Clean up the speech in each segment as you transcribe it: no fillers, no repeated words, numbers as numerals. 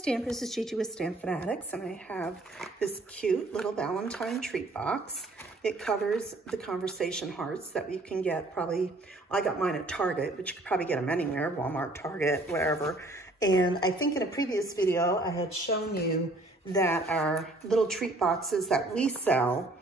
Stampers, it's Gigi with StampFUNatics, and I have this cute little Valentine treat box. It covers the conversation hearts that you can get probably, I got mine at Target, but you could probably get them anywhere, Walmart, Target, wherever. And I think in a previous video, I had shown you that our little treat boxes that we sell,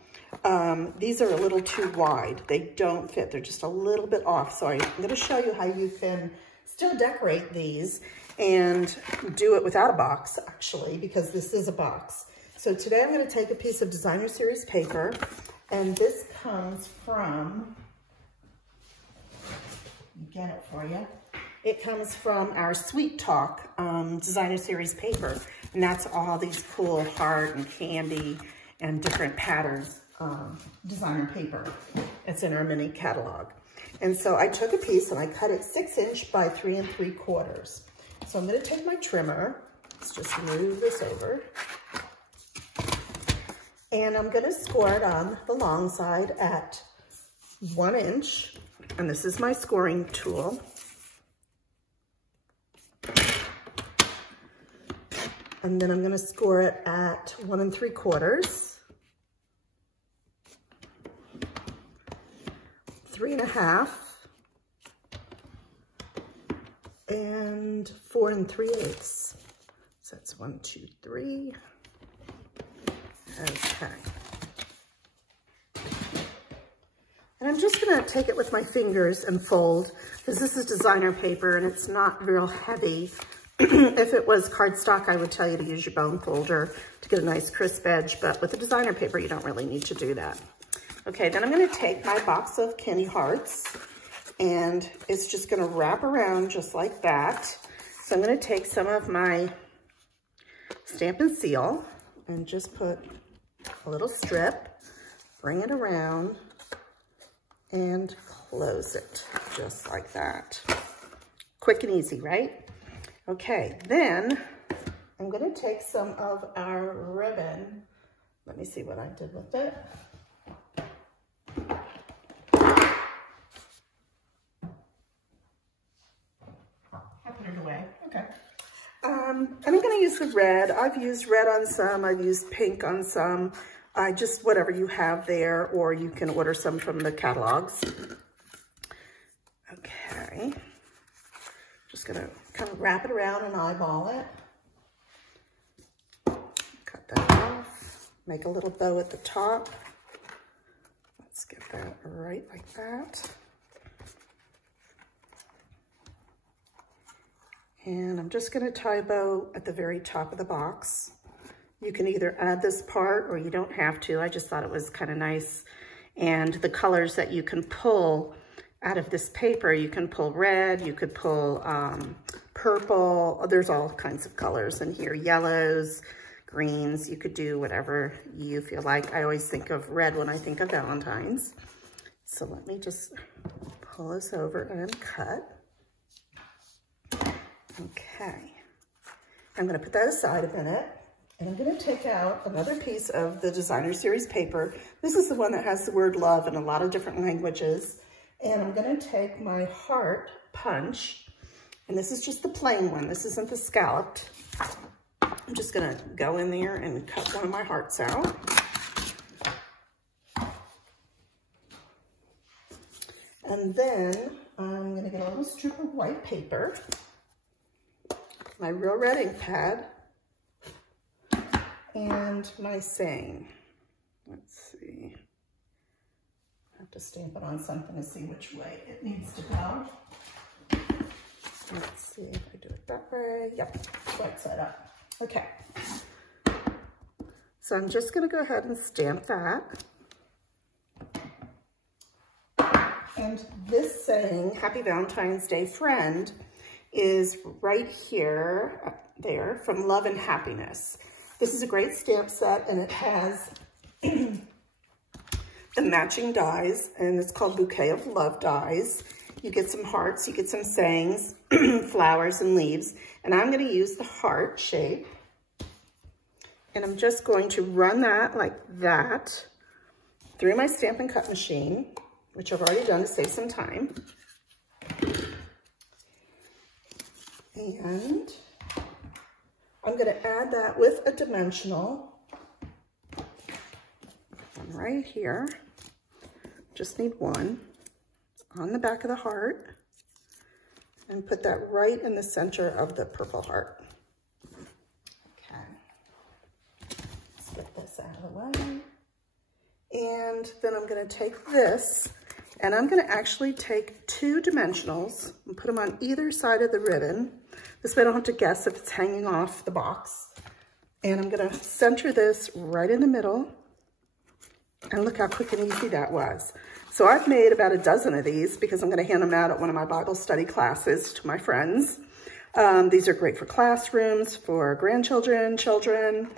these are a little too wide. They don't fit, they're just a little bit off. So I'm gonna show you how you can still decorate these and do it without a box, actually, because this is a box. So today I'm going to take a piece of designer series paper, and this comes from, get it for you. It comes from our Sweet Talk designer series paper, and that's all these cool heart and candy and different patterns designer paper. It's in our mini catalog. And so I took a piece and I cut it 6" by 3 3/4. So I'm going to take my trimmer, let's just move this over, and I'm going to score it on the long side at 1 inch, and this is my scoring tool. And then I'm going to score it at 1 3/4, 3 1/2, and 4 3/8. So that's 1, 2, 3. Okay. And I'm just gonna take it with my fingers and fold, because this is designer paper and it's not real heavy. If it was cardstock, I would tell you to use your bone folder to get a nice crisp edge, but with the designer paper, you don't really need to do that. Okay, then I'm gonna take my box of candy hearts, and it's just gonna wrap around just like that. So I'm gonna take some of my Stampin' Seal and just put a little strip, bring it around, and close it just like that. Quick and easy, right? Okay, then I'm gonna take some of our ribbon. Let me see what I did with it. Away. Okay. And I'm going to use the red. I've used red on some. I've used pink on some. Just whatever you have there, or you can order some from the catalogs. Okay. Just going to kind of wrap it around and eyeball it. Cut that off. Make a little bow at the top. Let's get that right like that. And I'm just gonna tie a bow at the very top of the box. You can either add this part or you don't have to. I just thought it was kind of nice. And the colors that you can pull out of this paper, you can pull red, you could pull purple. There's all kinds of colors in here, yellows, greens. You could do whatever you feel like. I always think of red when I think of Valentine's. So let me just pull this over and cut. Okay, I'm going to put that aside a minute, and I'm going to take out another piece of the designer series paper. This is the one that has the word love in a lot of different languages, and I'm going to take my heart punch, and this is just the plain one. This isn't the scalloped. I'm just going to go in there and cut one of my hearts out. And then I'm going to get a little strip of white paper, my Real Red ink pad, and my saying. Let's see. I have to stamp it on something to see which way it needs to go. Let's see if I do it that way. Yep, right side up. Okay. So I'm just going to go ahead and stamp that. And this saying, Happy Valentine's Day, Friend, is right here, there, from Love and Happiness. This is a great stamp set, and it has the matching dies, and it's called Bouquet of Love dies. You get some hearts, you get some sayings, flowers and leaves, and I'm going to use the heart shape, and I'm just going to run that like that through my Stampin' Cut machine, which I've already done to save some time. And I'm going to add that with a dimensional. And right here, just need one on the back of the heart, and put that right in the center of the purple heart. Okay, let's get this out of the way. And then I'm going to take this, and I'm going to actually take 2 dimensionals and put them on either side of the ribbon. This way I don't have to guess if it's hanging off the box. And I'm going to center this right in the middle. And look how quick and easy that was. So I've made about a dozen of these because I'm going to hand them out at one of my Bible study classes to my friends. These are great for classrooms, for grandchildren, children.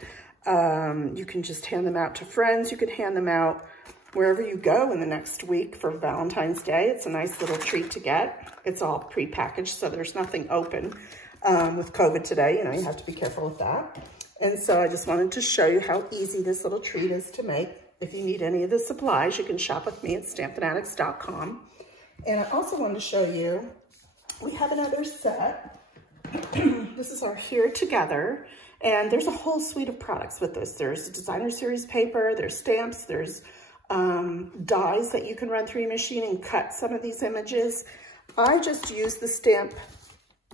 You can just hand them out to friends. You can hand them out wherever you go in the next week for Valentine's Day. It's a nice little treat to get. It's all pre-packaged, so there's nothing open. With COVID today, you know, you have to be careful with that. And so I just wanted to show you how easy this little treat is to make. If you need any of the supplies, you can shop with me at StampFUNatics.com. And I also wanted to show you, we have another set. This is our Here Together. And there's a whole suite of products with this. There's designer series paper, there's stamps, there's dies that you can run through your machine and cut some of these images. I just use the stamp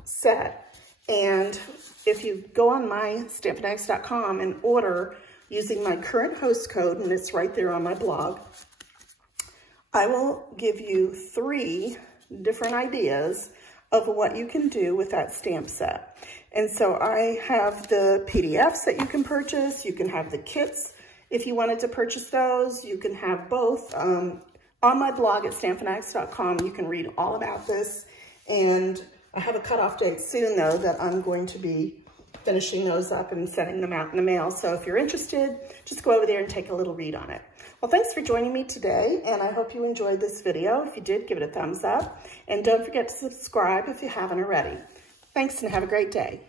set, and if you go on my StampFUNatics.com and order using my current host code, and it's right there on my blog, I will give you 3 different ideas of what you can do with that stamp set. And so I have the PDFs that you can purchase. You can have the kits if you wanted to purchase those. You can have both. On my blog at StampFUNatics.com, you can read all about this. And I have a cutoff date soon, though, that I'm going to be finishing those up and sending them out in the mail. So if you're interested, just go over there and take a little read on it. Well, thanks for joining me today, and I hope you enjoyed this video. If you did, give it a thumbs up. And don't forget to subscribe if you haven't already. Thanks, and have a great day.